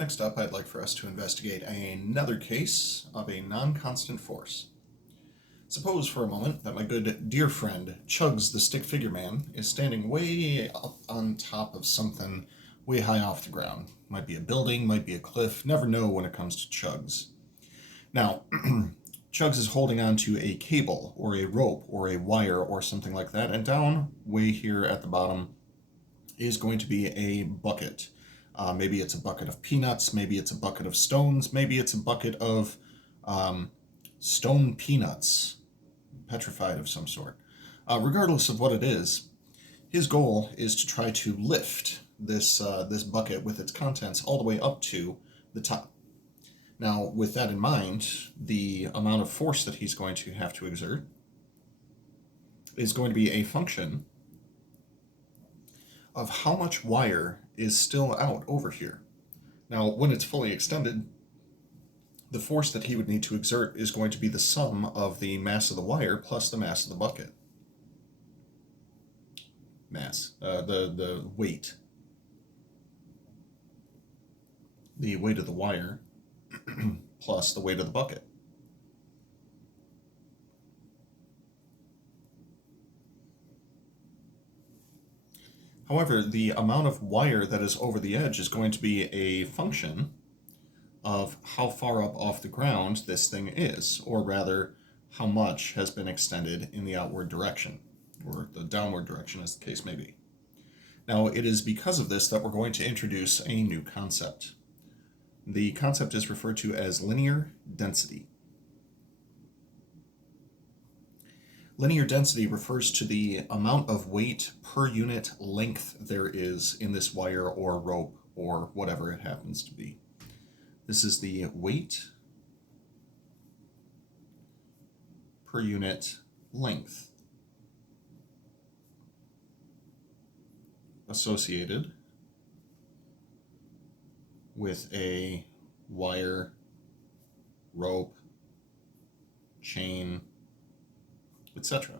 Next up, I'd like for us to investigate another case of a non-constant force. Suppose for a moment that my good dear friend Chugs the Stick Figure Man is standing way up on top of something way high off the ground. Might be a building, might be a cliff, never know when it comes to Chugs. Now, Chugs is holding on to a cable or a rope or a wire or something like that, and down way here at the bottom is going to be a bucket. Maybe it's a bucket of peanuts, maybe it's a bucket of stones, maybe it's a bucket of stone peanuts, petrified of some sort. Regardless of what it is, his goal is to try to lift this bucket with its contents all the way up to the top. Now, with that in mind, the amount of force that he's going to have to exert is going to be a function of how much wire is still out over here. Now, when it's fully extended, the force that he would need to exert is going to be the sum of the mass of the wire plus the mass of the bucket. The weight. The weight of the wire plus the weight of the bucket. However, the amount of wire that is over the edge is going to be a function of how far up off the ground this thing is, or rather, how much has been extended in the outward direction, or the downward direction as the case may be. Now, it is because of this that we're going to introduce a new concept. The concept is referred to as linear density. Linear density refers to the amount of weight per unit length there is in this wire or rope or whatever it happens to be. This is the weight per unit length associated with a wire, rope, chain, etc.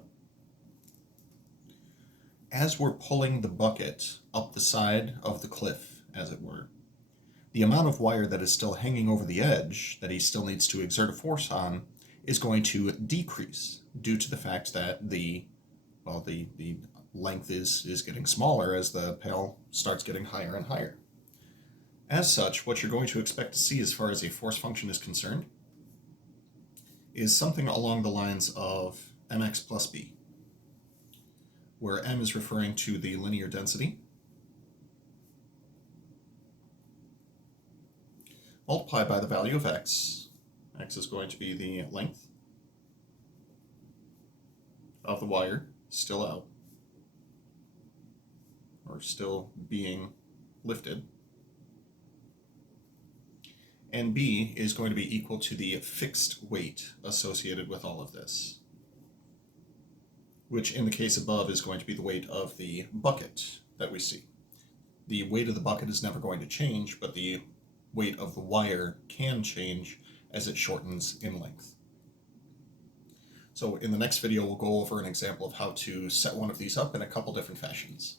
As we're pulling the bucket up the side of the cliff, as it were, the amount of wire that is still hanging over the edge that he still needs to exert a force on is going to decrease due to the fact that the length is getting smaller as the pail starts getting higher and higher. As such, what you're going to expect to see as far as a force function is concerned is something along the lines of mx plus b, where m is referring to the linear density, multiplied by the value of x. X is going to be the length of the wire still out, or still being lifted, and b is going to be equal to the fixed weight associated with all of this, which in the case above is going to be the weight of the bucket that we see. The weight of the bucket is never going to change, but the weight of the wire can change as it shortens in length. So in the next video, we'll go over an example of how to set one of these up in a couple different fashions.